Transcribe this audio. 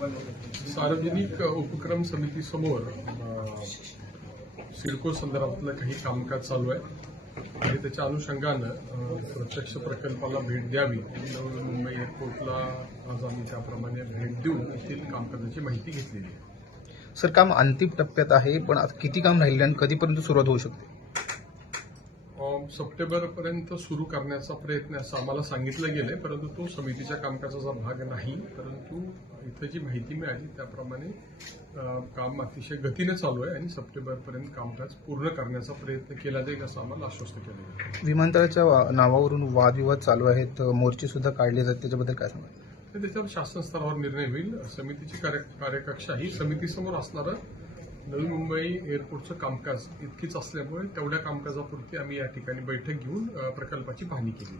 सार्वजनिक उपक्रम समितीसमोर सिडको संदर्भातलं काही कामकाज चालू आहे. आणि त्याच्या अनुषंगानं प्रत्यक्ष प्रकल्पाला भेट द्यावी. नवी मुंबई एअरपोर्टला आज आम्ही त्याप्रमाणे भेट देऊन येथील कामकाजाची माहिती घेतलेली आहे. सर काम अंतिम टप्प्यात आहे पण आता किती काम राहिले आणि कधीपर्यंत सुरुवात होऊ शकते? सप्टेंबरपर्यंत सुरू करण्याचा प्रयत्न असं आम्हाला सांगितलं गेलंय परंतु तो समितीच्या कामकाजाचा भाग नाही परंतु इथं जी माहिती मिळाली त्याप्रमाणे काम अतिशय गतीने चालू आहे आणि सप्टेंबरपर्यंत कामकाज पूर्ण करण्याचा प्रयत्न केला जाईल असं आम्हाला आश्वस्त केलं विमानतळाच्या नावावरून वादविवाद चालू आहेत. मोर्चे सुद्धा काढले जातात त्याच्याबद्दल काय सांगा त्याच्यावर शासन स्तरावर निर्णय होईल. समितीची कार्य कार्यकक्षा ही समितीसमोर असणारं नवी मुंबई एअरपोर्टचं कामकाज इतकीच असल्यामुळे तेवढ्या कामकाजापुरती आम्ही या ठिकाणी बैठक घेऊन प्रकल्पाची पाहणी केली.